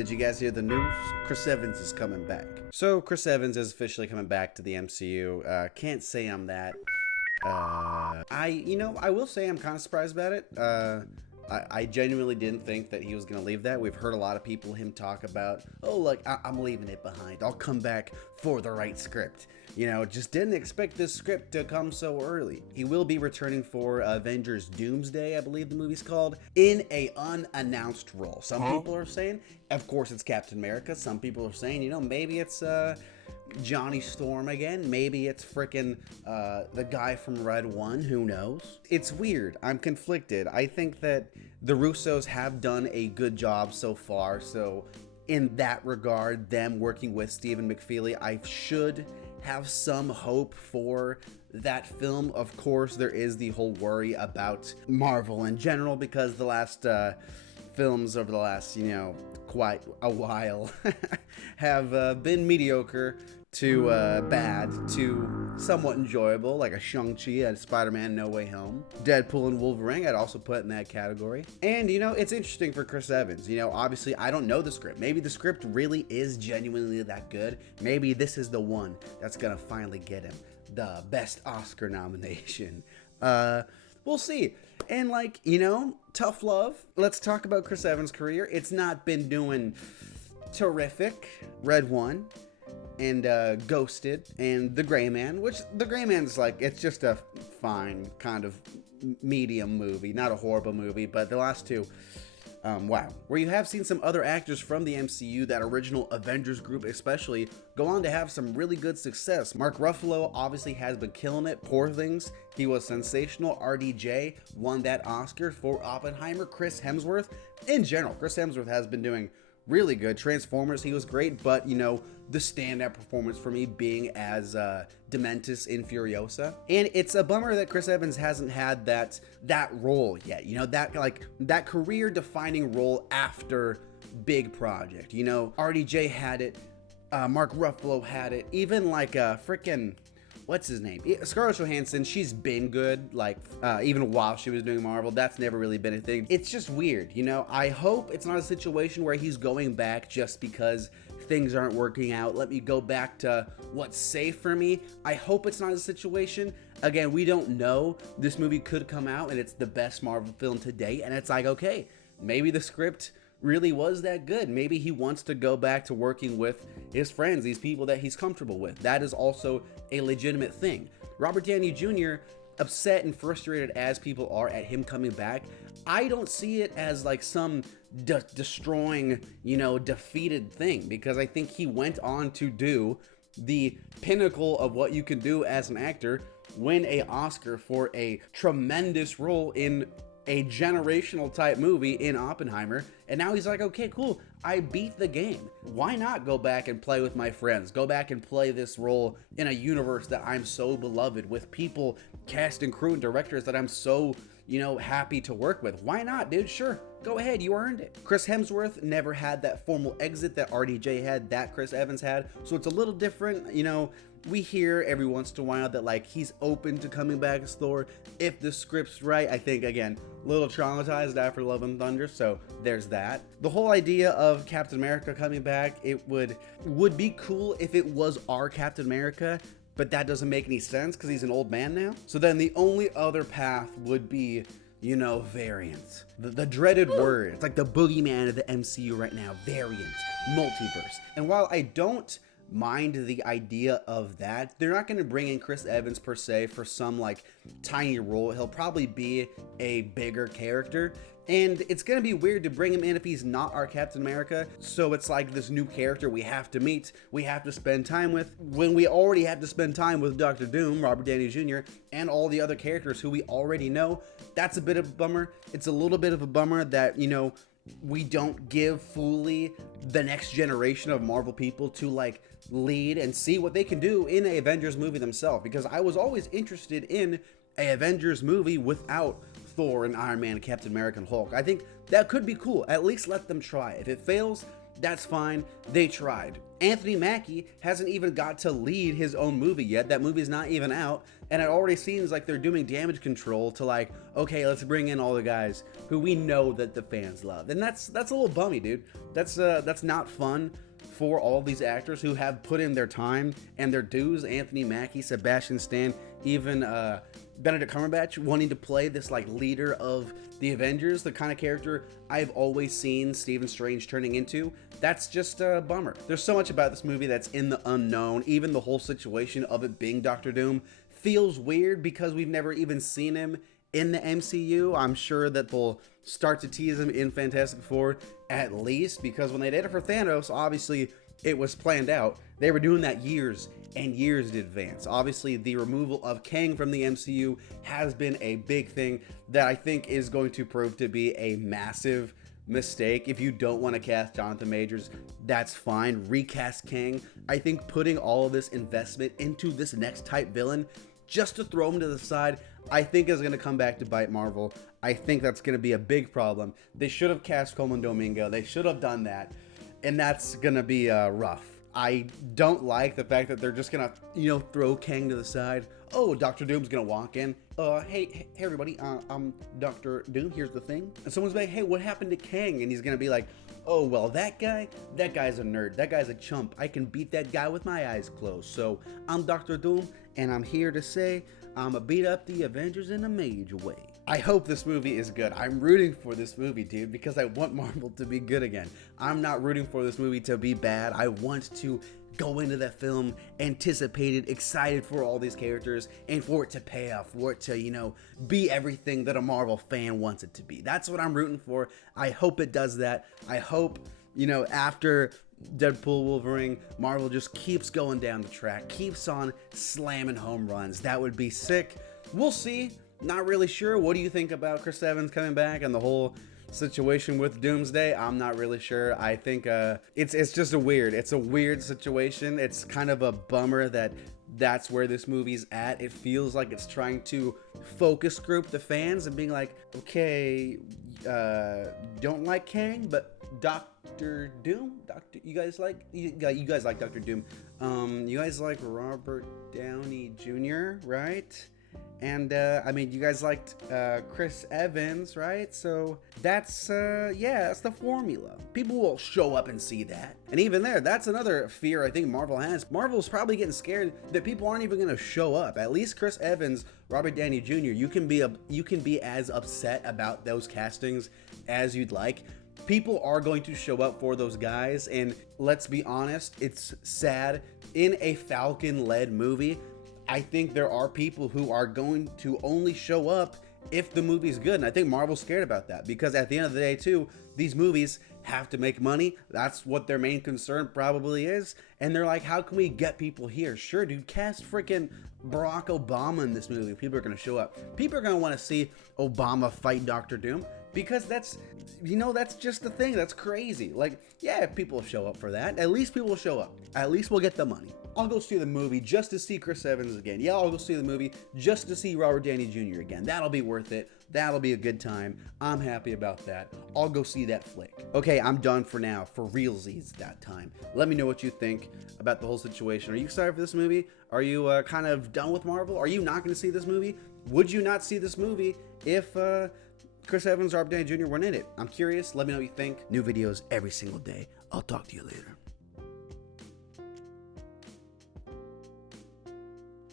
Did you guys hear the news? Chris Evans is coming back. So Chris Evans is officially coming back to the MCU. Can't say I'm that. I will say I'm kind of surprised about it. I genuinely didn't think that he was going to leave that. We've heard a lot of people him talk about, oh, like, I'm leaving it behind. I'll come back for the right script. You know, just didn't expect this script to come so early. He will be returning for Avengers Doomsday, I believe the movie's called, in a unannounced role. Some people are saying, of course, it's Captain America. Some people are saying, you know, maybe it's Johnny Storm again. Maybe it's frickin' the guy from Red One. Who knows? It's weird. I'm conflicted. I think that the Russos have done a good job so far. So in that regard, them working with Stephen McFeely, I should have some hope for that film. Of course, there is the whole worry about Marvel in general because the last films over the last, quite a while have been mediocre to bad to somewhat enjoyable, like a Shang-Chi and Spider-Man No Way Home. Deadpool and Wolverine I'd also put in that category. And, it's interesting for Chris Evans. Obviously, I don't know the script. Maybe the script really is genuinely that good. Maybe this is the one that's gonna finally get him the best Oscar nomination. We'll see. And tough love. Let's talk about Chris Evans' career. It's not been doing terrific. Red One and Ghosted and The Gray Man, which The Gray Man's it's just a fine kind of medium movie, not a horrible movie, but the last two, wow. Where you have seen some other actors from the MCU, that original Avengers group especially, go on to have some really good success. Mark Ruffalo obviously has been killing it. Poor Things, he was sensational. RDJ won that Oscar for Oppenheimer. Chris Hemsworth, in general, Chris Hemsworth has been doing really good. Transformers, he was great, but the standout performance for me being as Dementus in Furiosa. And it's a bummer that Chris Evans hasn't had that role yet. That career defining role after big project. RDJ had it, Mark Ruffalo had it, even frickin' what's his name? Scarlett Johansson, she's been good, even while she was doing Marvel. That's never really been a thing. It's just weird, I hope it's not a situation where he's going back just because things aren't working out. Let me go back to what's safe for me. I hope it's not a situation. Again, we don't know. This movie could come out and it's the best Marvel film to date, and it's okay, maybe the script really was that good. Maybe he wants to go back to working with his friends, these people that he's comfortable with. That is also a legitimate thing. Robert Downey Jr., upset and frustrated as people are at him coming back, I don't see it as some destroying, defeated thing, because I think he went on to do the pinnacle of what you can do as an actor, win an Oscar for a tremendous role in a generational type movie in Oppenheimer, and now he's okay, cool, I beat the game. Why not go back and play with my friends? Go back and play this role in a universe that I'm so beloved, with people, cast and crew and directors that I'm so, happy to work with. Why not, dude? Sure, go ahead, you earned it. Chris Hemsworth never had that formal exit that RDJ had, that Chris Evans had, so it's a little different. We hear every once in a while that he's open to coming back as Thor if the script's right. I think, again, a little traumatized after Love and Thunder, so there's that. The whole idea of Captain America coming back, it would be cool if it was our Captain America, but that doesn't make any sense because he's an old man now. So then the only other path would be, variants. The dreaded word. It's the boogeyman of the MCU right now. Variant. Multiverse. And while I don't mind the idea of that, they're not going to bring in Chris Evans per se for some tiny role. He'll probably be a bigger character, and it's going to be weird to bring him in if he's not our Captain America. So it's this new character we have to meet, we have to spend time with, when we already have to spend time with Doctor Doom, Robert Downey Jr., and all the other characters who we already know. That's a bit of a bummer. It's a little bit of a bummer that we don't give fully the next generation of Marvel people to lead and see what they can do in a Avengers movie themselves, because I was always interested in a Avengers movie without Thor and Iron Man and Captain America and Hulk. I think that could be cool. At least let them try. If it fails, That's fine. They tried. Anthony Mackie hasn't even got to lead his own movie yet. That movie's not even out, and it already seems like they're doing damage control to, like, okay, let's bring in all the guys who we know that the fans love. And that's a little bummy, dude. That's not fun for all these actors who have put in their time and their dues. Anthony Mackie, Sebastian Stan, even Benedict Cumberbatch wanting to play this, like, leader of the Avengers, the kind of character I've always seen Stephen Strange turning into. That's just a bummer. There's so much about this movie that's in the unknown. Even the whole situation of it being Doctor Doom feels weird because we've never even seen him in the MCU. I'm sure that they'll start to tease him in Fantastic Four at least, because when they did it for Thanos, obviously it was planned out. They were doing that years and years in advance. Obviously, the removal of Kang from the MCU has been a big thing that I think is going to prove to be a massive mistake. If you don't want to cast Jonathan Majors, that's fine. Recast Kang. I think putting all of this investment into this next type villain just to throw him to the side, I think is going to come back to bite Marvel. I think that's going to be a big problem. They should have cast Coleman Domingo. They should have done that. And that's going to be rough. I don't like the fact that they're just going to, throw Kang to the side. Oh, Doctor Doom's going to walk in. Hey, everybody, I'm Doctor Doom. Here's the thing. And someone's like, hey, what happened to Kang? And he's going to be like, oh, well, that guy's a nerd. That guy's a chump. I can beat that guy with my eyes closed. So I'm Doctor Doom, and I'm here to say I'm going to beat up the Avengers in a major way. I hope this movie is good. I'm rooting for this movie, dude, because I want Marvel to be good again. I'm not rooting for this movie to be bad. I want to go into that film anticipated, excited for all these characters, and for it to pay off, for it to, be everything that a Marvel fan wants it to be. That's what I'm rooting for. I hope it does that. I hope, after Deadpool Wolverine, Marvel just keeps going down the track, keeps on slamming home runs. That would be sick. We'll see. Not really sure. What do you think about Chris Evans coming back and the whole situation with Doomsday? I'm not really sure. I think it's just a weird situation. It's kind of a bummer that that's where this movie's at. It feels like it's trying to focus group the fans and being like, okay, don't like Kang, but Doctor Doom. You guys like Doctor Doom. You guys like Robert Downey Jr., right? And you guys liked Chris Evans, right? So that's that's the formula. People will show up and see that. And even there, that's another fear I think Marvel has. Marvel's probably getting scared that people aren't even going to show up. At least Chris Evans, Robert Downey Jr., you can be as upset about those castings as you'd like. People are going to show up for those guys, and let's be honest, it's sad. In a Falcon-led movie, I think there are people who are going to only show up if the movie's good. And I think Marvel's scared about that because at the end of the day, too, these movies have to make money. That's what their main concern probably is. And they're like, how can we get people here? Sure, dude, cast freaking Barack Obama in this movie. People are going to show up. People are going to want to see Obama fight Doctor Doom because that's just the thing. That's crazy. Like, yeah, if people show up for that, at least people will show up. At least we'll get the money. I'll go see the movie just to see Chris Evans again. Yeah, I'll go see the movie just to see Robert Downey Jr. again. That'll be worth it. That'll be a good time. I'm happy about that. I'll go see that flick. Okay, I'm done for now. For realsies that time. Let me know what you think about the whole situation. Are you excited for this movie? Are you kind of done with Marvel? Are you not going to see this movie? Would you not see this movie if Chris Evans or Robert Downey Jr. weren't in it? I'm curious. Let me know what you think. New videos every single day. I'll talk to you later.